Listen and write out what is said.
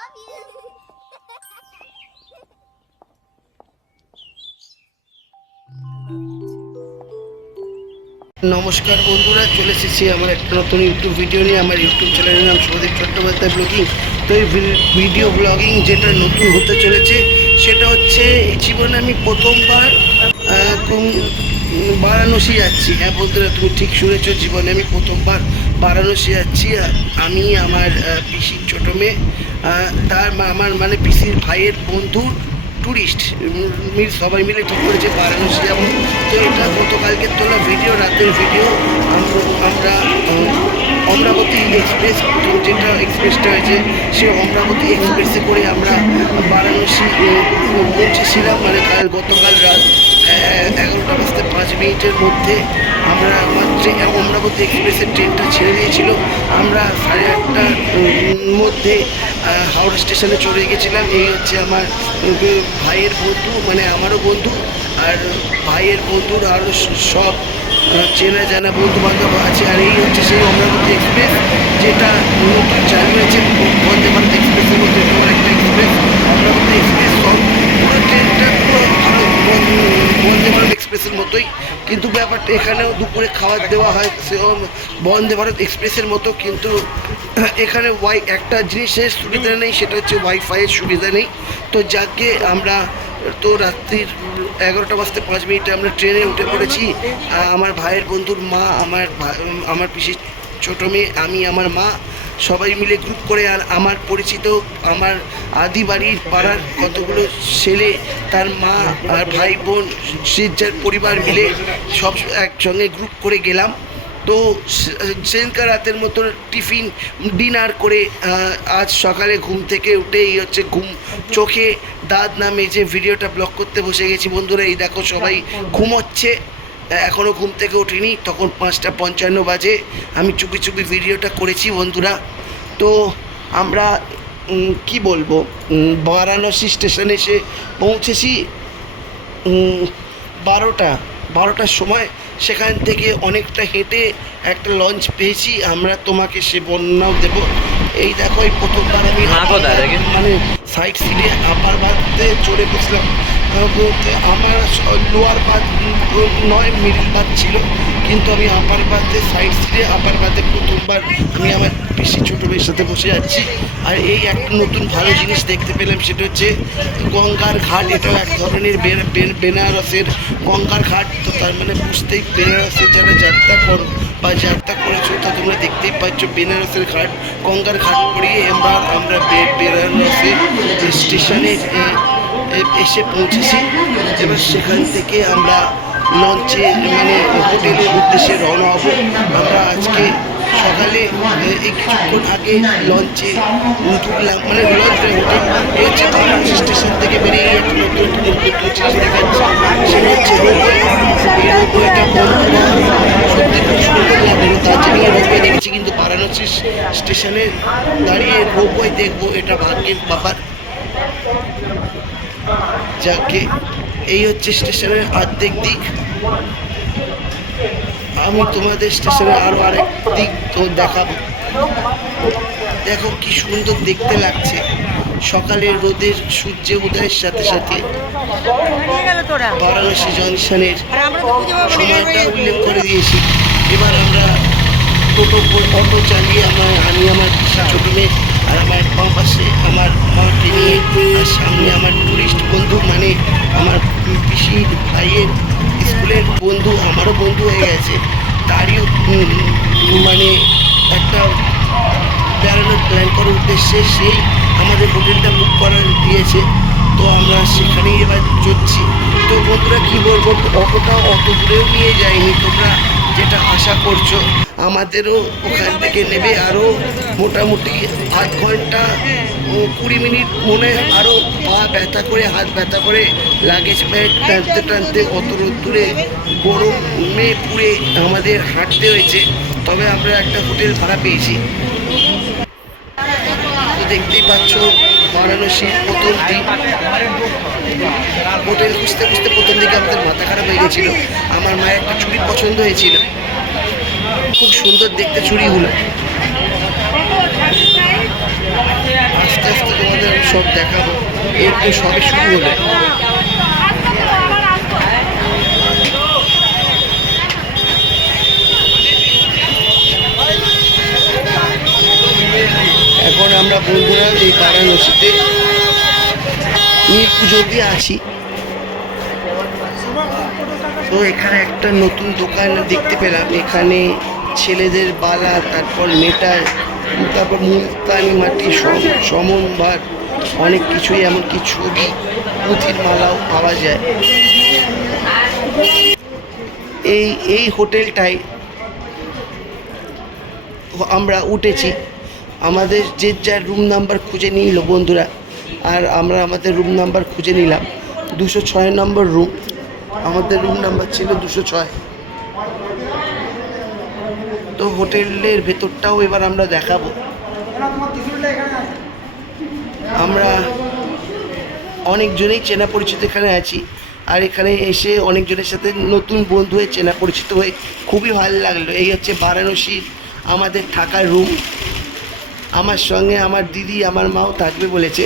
love you. নমস্কার বন্ধুরা, চলে এসেছি আমার একটা নতুন ইউটিউব ভিডিও নিয়ে। আমার ইউটিউব চ্যানেলের নাম শুভদীপ চট্টোপাধ্যায় ব্লগিং। তো এই ভিডিও ব্লগিং যেটা নতুন হতে চলেছে সেটা হচ্ছে জীবনে আমি প্রথমবার বারাণসী যাচ্ছি। হ্যাঁ বন্ধুরা, তুমি ঠিক শুনেছ, জীবনে আমি প্রথমবার বারাণসী যাচ্ছি। আমি আমার পিসির ছোটো মেয়ে, তার আমার মানে পিসির ভাইয়ের বন্ধুর ট্যুরিস্ট সবাই মিলে ঠিক করেছে বারাণসী যাবো। তো এটা গতকালকে তোলা ভিডিও, রাতের ভিডিও। আমরা অমরাবতী এক্সপ্রেস, যেটা এক্সপ্রেসটা হয়েছে সে অমরাবতী এক্সপ্রেসে করে আমরা বারাণসী পৌঁছেছিলাম। মানে গতকাল রাত 11:05 মধ্যে আমরা মাত্র অমরাবতী এক্সপ্রেসের ট্রেনটা ছেড়ে দিয়েছিল। আমরা 8:30টার মধ্যে হাওড়া স্টেশনে চলে গেছিলাম। এই হচ্ছে আমার ভাইয়ের বন্ধু, মানে আমারও বন্ধু, আর ভাইয়ের বন্ধুর আরও সব চেনা জানা বন্ধু বান্ধব আছে। আর এই হচ্ছে সেই অমরাবতী এক্সপ্রেস, যেটা নতুন চালু হয়েছে বন্দে ভারত এক্সপ্রেসের মধ্যে একটা এক্সপ্রেস। অমরাবতী এক্সপ্রেস সব পুরো ট্রেনটা পুরো বন্দে ভারত এক্সপ্রেসের মতোই, কিন্তু ব্যাপারটা এখানেও দুপুরে খাবার দেওয়া হয় সেরকম বন্দে ভারত এক্সপ্রেসের মতো। কিন্তু এখানে একটা জিনিসের সুবিধা নেই, সেটা হচ্ছে ওয়াইফাইয়ের সুবিধা নেই। তো যাকে আমরা তো রাত্রির 11:05 আমরা ট্রেনে উঠে পড়েছি। আমার ভাইয়ের বন্ধুর মা, আমার পিসির ছোটো মেয়ে, আমি, আমার মা, সবাই মিলে গ্রুপ করে। আর আমার পরিচিত আমার আদি বাড়ির পাড়ার কতগুলো ছেলে, তার মা আর ভাই বোন, সে যার পরিবার মিলে সব একসঙ্গে গ্রুপ করে গেলাম। তো সেদিনকার রাতের মতো টিফিন ডিনার করে আজ সকালে ঘুম থেকে উঠেই হচ্ছে চোখে দাঁত না মেজে ভিডিওটা ব্লগ করতে বসে গেছি বন্ধুরা। এই দেখো সবাই ঘুমোচ্ছে, এখনও ঘুম থেকে উঠিনি। তখন 5:55 বাজে আমি চুপি চুপি ভিডিওটা করেছি বন্ধুরা। তো আমরা কি বলবো, বারাণসী স্টেশনে এসে পৌঁছেছি 12টার সময়। সেখান থেকে অনেকটা হেঁটে একটা লঞ্চ পেয়েছি আমরা, তোমাকে সে বর্ণনাও দেবো। এই দেখো, এই প্রথমবার আমি মানে সাইড সিটে আপার বাথে চড়ে বসলাম। আমার লোয়ার বাথ নয়, মিডিল বাথ ছিল, কিন্তু আমি আপার বাথে সাইড সিটে আপার বাথে প্রথমবার আমি আমার বেশি ছোটো মেয়ের সাথে বসে যাচ্ছি। আর এই একটা নতুন ভালো জিনিস দেখতে পেলাম, সেটা হচ্ছে গঙ্গার ঘাট। এটাও এক ধরনের বেনারসের গঙ্গার ঘাট। তো তার মানে বুঝতেই, বেনারসের যারা যাত্রা করো বা যাত্রা করেছো তা তোমরা দেখতেই পাচ্ছ বেনারসের ঘাট, গঙ্গার ঘাট পড়িয়ে আমরা বেনারসের স্টেশনে এসে পৌঁছেছি। এবার সেখান থেকে আমরা লঞ্চে মানে হোটেলের উদ্দেশ্যে রওনা হব। আমরা আজকে সকালে এই কিছুক্ষণ আগে লঞ্চে ঢুকলাম, মানে লঞ্চ হোটেল হচ্ছে বারাণসী স্টেশন থেকে বেরিয়ে একটা নতুন সেটা হচ্ছে রোপওয়ে। এই রোপওয়েটা বন্ধুরা সত্যি খুব সুন্দর লাগলো। দার্জিলিংয়ে রোপওয়ে দেখেছি, কিন্তু বারাণসী স্টেশনে দাঁড়িয়ে রোপওয়ে দেখবো, এটা ভাগ্যের ব্যাপার। যাকে এই হচ্ছে স্টেশনের অর্ধেক দিক। আমি তোমাদের স্টেশনে আরও আরেক দিক তো দেখাবো। দেখো কি সুন্দর দেখতে লাগছে সকালের রোদের সূর্যে উদয়ের সাথে সাথে। বারাণসী জংশনের সময়টা উল্লেখ করে দিয়েছি। এবার আমরা অটো চালিয়ে আমি আমার ছোটো মেয়ে আর আমার বাম পাশে আমার মাকে নিয়ে, আর সামনে আমার টুরিস্ট বন্ধু, মানে আমার পিসির ভাইয়ের স্কুলের বন্ধু, আমারও বন্ধু হয়ে গেছে, তারই মানে একটা বেড়ানোর প্ল্যান করার উদ্দেশ্যে সেই আমাদের হোটেলটা বুক করা দিয়েছে। তো আমরা সেখানেই এবার চলছি। তো বন্ধুরা কী বলবো, অতটা অত দূরেও নিয়ে যায়নি তোমরা যেটা আশা করছো। আমাদেরও ওখান থেকে নেবে আরও মোটামুটি আধ ঘন্টা 20 মিনিট, মনে আরও পা ব্যথা করে, হাত ব্যথা করে, লাগেজ ব্যাগ টানতে টানতে অত রোদ্দুরে গরমে পুড়ে আমাদের হাঁটতে হয়েছে। তবে আমরা একটা হোটেল ভাড়া পেয়েছি। তো দেখতেই পাচ্ছ বারাণসীর প্রথম দিন। হোটেল খুঁজতে খুঁজতে প্রথম দিকে আমাদের মাথা খারাপ হয়ে গেছিলো। আমার মায়ের একটা চুড়ি পছন্দ হয়েছিল, খুব সুন্দর দেখতে চুড়িগুলো। আস্তে আস্তে তোমাদের সব দেখাবো। এই তো সবে শুরু হলো। এখন আমরা বন্ধুরা এই বারাণসীতে নীল পুজো দিয়ে আছি। তো এখানে একটা নতুন দোকান দেখতে পেলাম। এখানে ছেলেদের বালা, তারপর মেটাল, তারপর মুলতানি মাটি, সমনভার, অনেক কিছুই, এমনকি ছবি, পুঁথির মালাও পাওয়া যায়। এই হোটেলটায় আমরা উঠেছি। আমাদের যে যার রুম নাম্বার খুঁজে নিল বন্ধুরা, আর আমরা আমাদের রুম নাম্বার খুঁজে নিলাম। 206 নম্বর রুম, আমাদের রুম নাম্বার ছিল 206। তো হোটেলের ভেতরটাও এবার আমরা দেখাবো। আমরা অনেকজনেই চেনা পরিচিত এখানে আছি, আর এখানে এসে অনেকজনের সাথে নতুন বন্ধু হয়ে চেনা পরিচিত হয়ে খুবই ভালো লাগলো। এই হচ্ছে বারাণসীর আমাদের থাকার রুম। আমার সঙ্গে আমার দিদি, আমার মাও থাকবে বলেছে।